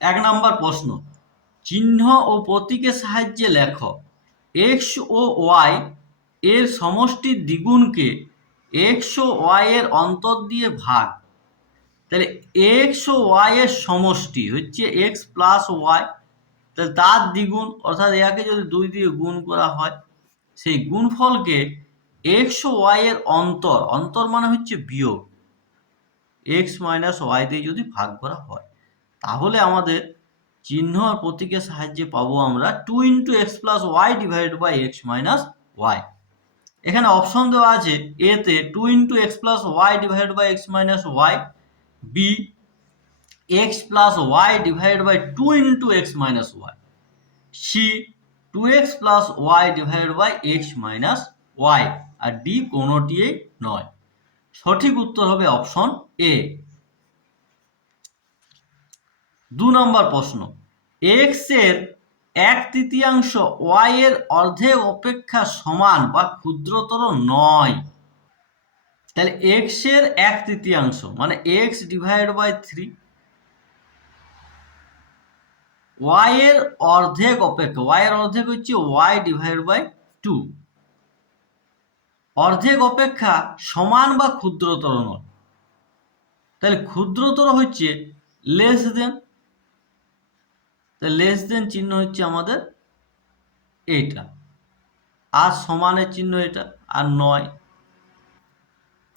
1 নম্বর প্রশ্ন, চিহ্ন ও প্রতীকের সাহায্যে লেখো এক্স ও ওয়াই এর সমষ্টির দ্বিগুণকে এক্স ও ওয়াই এর অন্তর দিয়ে ভাগ। তাহলে এক্স ও ওয়াই এর সমষ্টি হচ্ছে এক্স প্লাস ওয়াই, তাহলে তার দ্বিগুণ অর্থাৎ একে যদি 2 দিয়ে গুণ করা হয়, সেই গুণফলকে এক্স ও ওয়াই এর অন্তর, অন্তর মানে হচ্ছে বিয়োগ, এক্স মাইনাস ওয়াই দিয়ে যদি ভাগ করা হয়, তাহলে আমাদের চিহ্ন আর প্রতীকের সাহায্যে পাবো আমরা 2 into x plus y divided by x minus y. এখানে অপশন দেওয়া আছে এতে 2 into x plus y divided by x minus y, B x plus y divided by 2 into x minus y, C 2x plus y divided by x minus y, আর D কোনোটিই নয়। সঠিক উত্তর হবে অপশন এ। 2 নম্বর প্রশ্ন, x এর 1/3 Y এর অর্ধেক অপেক্ষা সমান বা ক্ষুদ্রতর নয়। তাহলে এক্স এর 1/3 মানে এক্স ডিভাইড বাই 3, ওয়াই এর অর্ধেক অপেক্ষা, ওয়াই এর অর্ধেক হচ্ছে ওয়াই ডিভাইড বাই 2, অর্ধেক অপেক্ষা সমান বা ক্ষুদ্রতর নয়। তাহলে ক্ষুদ্রতর হচ্ছে লেস দেন, তাহলে লেস দেন চিহ্ন হচ্ছে আমাদের এইটা, আর সমানের চিহ্ন এটা, আর নয়।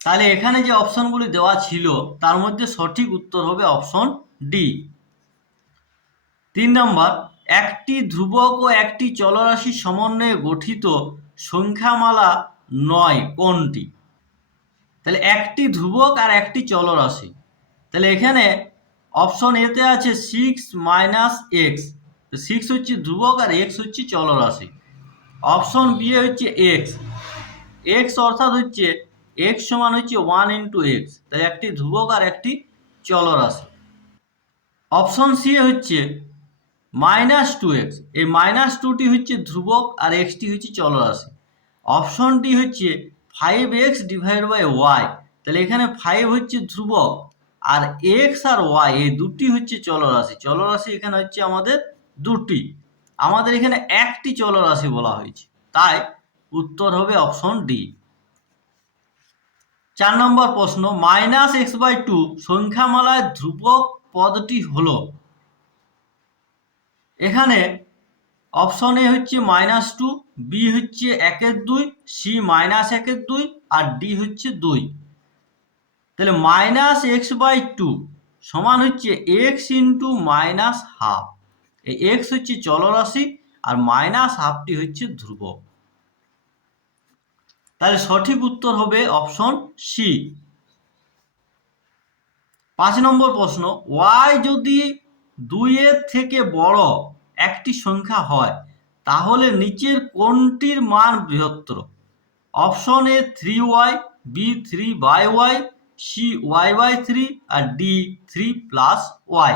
তাহলে এখানে যে অপশনগুলি দেওয়া ছিল তার মধ্যে সঠিক উত্তর হবে অপশন ডি। 3 নম্বর, একটি ধ্রুবক ও একটি চলরাশি সমন্বয়ে গঠিত সংখ্যামালা নয় কোনটি? তাহলে একটি ধ্রুবক আর একটি চলরাশি, তাহলে এখানে অপশন এতে আছে 6 মাইনাস এক্স, 6 হচ্ছে ধ্রুবক আর এক্স হচ্ছে চলরাশি। অপশন বি হচ্ছে এক্স, এক্স অর্থাৎ হচ্ছে এক্স সমান হচ্ছে 1 ইন্টু এক্স, তাই একটি ধ্রুবক আর একটি চলরাশি। অপশন সি হচ্ছে -2x, এই -2টি হচ্ছে ধ্রুবক আর এক্সটি হচ্ছে চলরাশি। অপশন ডি হচ্ছে 5x ডিভাইড বাই ওয়াই, তাহলে এখানে 5 হচ্ছে ধ্রুবক আর এক্স আর ওয়াই এই দুটি হচ্ছে চলরাশি। চলরাশি এখানে হচ্ছে আমাদের দুটি, আমাদের এখানে একটি চলরাশি বলা হয়েছে, তাই উত্তর হবে অপশন ডি। 4 নম্বর প্রশ্ন, -x/2 সংখ্যামালায় ধ্রুবক পদটি হলো। এখানে অপশন এ হচ্ছে -2, বি হচ্ছে 1/2, সি -1/2 আর ডি হচ্ছে 2। তাহলে -x/2 সমান হচ্ছে x ইন্টু -12, এই x হচ্ছে চলরাশি আর -12টি হচ্ছে ধ্রুবক। তাহলে সঠিক উত্তর হবে অপশন সি। 5 নম্বর প্রশ্ন, y যদি 2 এর থেকে বড় একটি সংখ্যা হয় তাহলে নিচের কোনটির মান বৃহত্তর? Option A 3y, B 3/y, C y/3 আর ডি 3+y।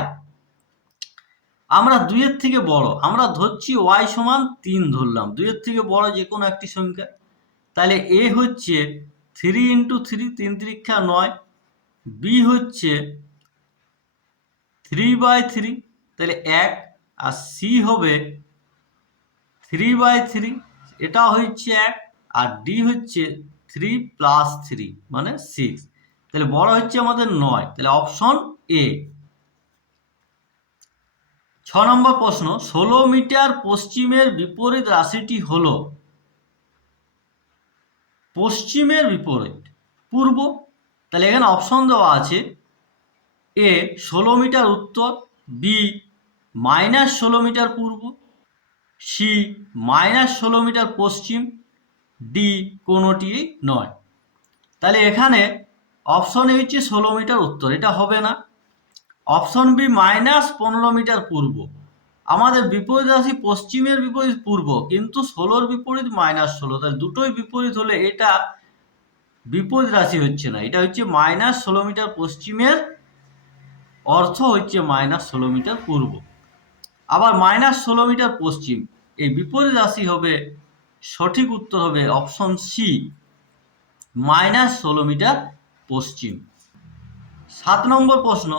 আমরা 2 এর থেকে বড়, আমরা ধরছি y সমান 3 ধরলাম, 2 এর থেকে বড় যে কোনো একটি সংখ্যা, তাহলে এ হচ্ছে 3 ইন্টু 3, 3 3 9, বি হচ্ছে 3/3 তাহলে 1, আর সি হবে 3/3 এটা হচ্ছে 1, আর ডি হচ্ছে 3+3 মানে 6, তাহলে বড় হচ্ছে আমাদের 9, তাহলে অপশন এ। 6 নম্বর প্রশ্ন, 16 মিটার পশ্চিমের বিপরীত রাশিটি হলো। পশ্চিমের বিপরীত পূর্ব, তাহলে এখানে অপশন দেওয়া আছে এ 16 মিটার উত্তর, বি -16 মিটার পূর্ব, সি -16 মিটার পশ্চিম, ডি কোনোটি নয়। তাহলে এখানে অপশন এ হচ্ছে 16 মিটার উত্তর, এটা হবে না। অপশন বি -15 মিটার পূর্ব, আমাদের বিপরীত রাশি পশ্চিমের বিপরীত পূর্ব, কিন্তু 16-র বিপরীত -16, তাহলে দুটোই বিপরীত হলে এটা বিপরীত রাশি হচ্ছে না, এটা হচ্ছে -16 মিটার পশ্চিমের অর্থ হচ্ছে -16 মিটার পূর্ব। আবার -16 মিটার পশ্চিম, এই বিপরীত রাশি হবে, সঠিক উত্তর হবে অপশন সি -16 মিটার পশ্চিম। 7 নম্বর প্রশ্ন,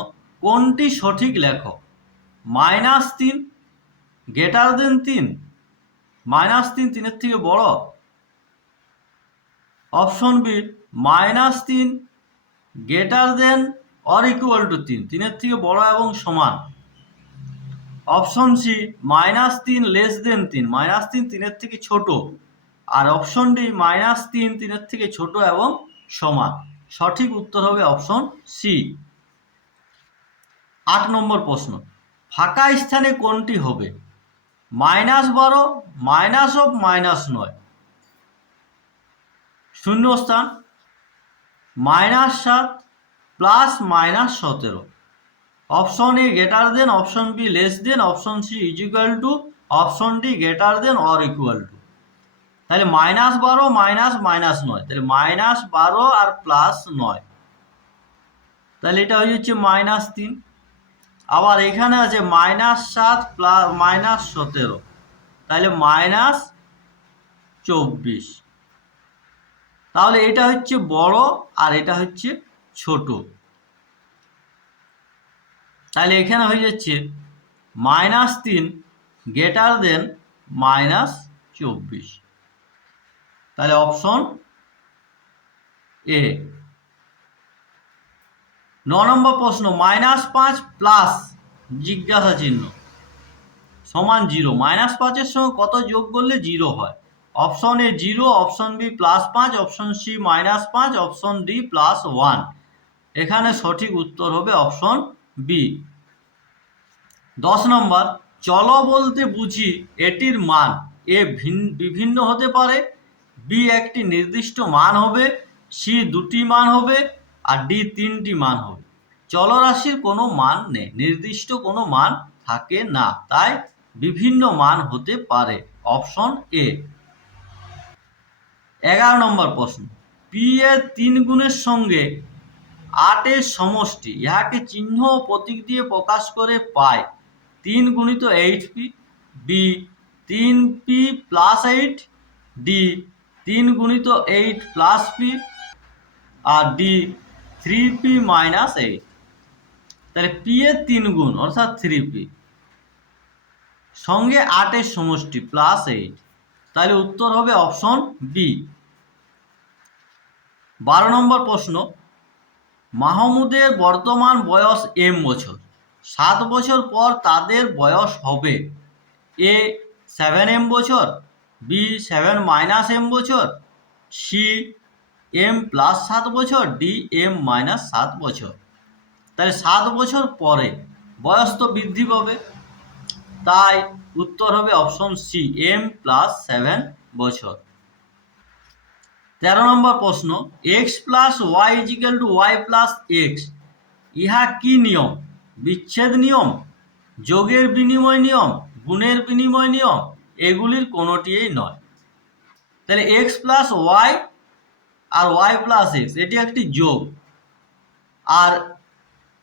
কোনটি সঠিক লেখো? -3 গ্রেটার দেন 3, -3 3-এর থেকে বড়। Option B -3 greater than or equal to 3, 3-এর থেকে বড় এবং সমান। অপশন সি -3 লেস দেন 3, -3 3-এর থেকে ছোট। আর অপশন ডি -3 3-এর থেকে ছোট এবং সমান। সঠিক উত্তর হবে অপশন সি। 8 নম্বর প্রশ্ন, ফাঁকা স্থানে কোনটি হবে? -12 -9 শূন্যস্থান, -7 +-17। Option A greater than, option B less than, option C is equal to, option D greater than or equal to. তাহলে -12 -9, তাহলে -12 আর +9, তাহলে এটা হয়ে যাচ্ছে -3। আবার এখানে আছে -7 +-17, তাহলে -24। তাহলে এটা হচ্ছে বড় আর এটা হচ্ছে ছোট। তাহলে এখানে হয়ে যাচ্ছে -3 গ্রেটার দেন -24। তাহলে অপশন এ। 9 নম্বর প্রশ্ন, -5 প্লাস জিজ্ঞাসা চিহ্ন সমান 0, -5-এর সঙ্গে কত যোগ করলে 0 হয়? Option A 0, option B +5, option C -5, option D +1। এখানে সঠিক উত্তর হবে অপশন বি। 10 নম্বর, চলো বলতে বুঝি এটির মান এ বিভিন্ন হতে পারে, বি একটি নির্দিষ্ট মান হবে, সি দুটি মান হবে, আর ডি তিনটি মান হবে। চলরাশির কোনো মান নেই, নির্দিষ্ট কোনো মান থাকে না, তাই বিভিন্ন মান হতে পারে। Option A. 11 নম্বর প্রশ্ন, পি এর 3 গুণের সঙ্গে 8 এর সমষ্টি, ইহাকে চিহ্ন ও প্রতীক দিয়ে প্রকাশ করে পায় 3 গুণিত 8p, বি 3p + 8, ডি 3 গুণিত 8 + p, আর ডি 3p - 8। তাহলে পি এর 3 গুণ অর্থাৎ 3p সঙ্গে 8 এর সমষ্টি +8, তাহলে উত্তর হবে অপশন বি। 12 নম্বর প্রশ্ন, মাহমুদের বর্তমান বয়স m বছর, 7 বছর পর তাদের বয়স হবে এ 7m বছর, বি 7 - m বছর, সি m + 7 বছর, ডি m - 7 বছর। তাহলে 7 বছর পরে বয়স তো বৃদ্ধি পাবে, তাই উত্তর হবে অপশন সি m + 7 বছর। 13 নম্বর প্রশ্ন, x + y = y + x, ইহা কি নিয়ম? বিচ্ছেদ নিয়ম, যোগের বিনিময় নিয়ম, গুণের বিনিময় নিয়ম, এগুলির কোনোটিই নয়। তাহলে x + y আর y + x এটি একটি যোগ, আর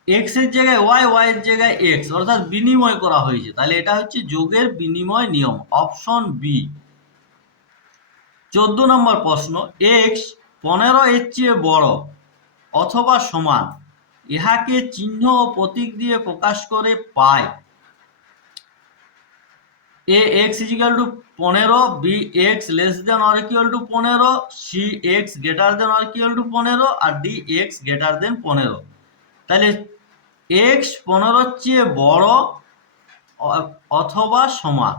x এর জায়গায় y, y এর জায়গায় x, অর্থাৎ বিনিময় করা হয়েছে, তাহলে এটা হচ্ছে যোগের বিনিময় নিয়ম। Option B. 14 নম্বর প্রশ্ন, x 15 এর চেয়ে বড় অথবা সমান, ইহাকে চিহ্ন ও প্রতীক দিয়ে প্রকাশ করে পায় A x = 15, B x less than or equal to 15, C x greater than or equal to 15, আর ডি x গ্রেটার দেন 15। তাহলে x 15-এর চেয়ে বড় অথবা সমান,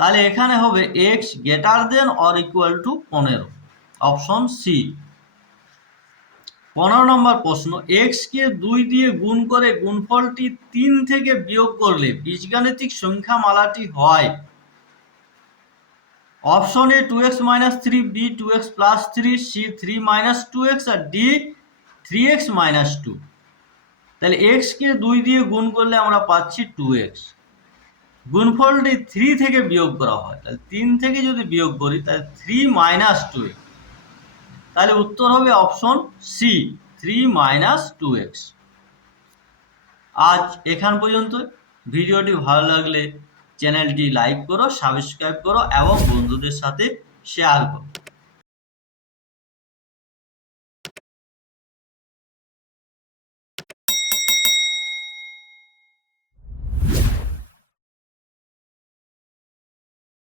তাহলে এখানে হবে x greater than or equal to 15, option C. 15 number প্রশ্ন, x কে 2 দিয়ে গুণ করে গুণফলটি 3 থেকে বিয়োগ করলে বীজগাণিতিক সংখ্যামালাটি হয় option A 2x - 3, B 2x + 3, C 3 - 2x, আর ডি 3x - 2। তাহলে x কে 2 দিয়ে গুণ করলে আমরা পাচ্ছি 2x, গুণফলটি 3 থেকে বিয়োগ করা হয়, তাহলে 3 থেকে যদি বিয়োগ করি তাহলে 3 - 2x, তাহলে উত্তর হবে অপশন সি 3 - 2x। আজ এখান পর্যন্ত। ভিডিওটি ভালো লাগলে চ্যানেলটি লাইক করো, সাবস্ক্রাইব করো এবং বন্ধুদের সাথে শেয়ার করো।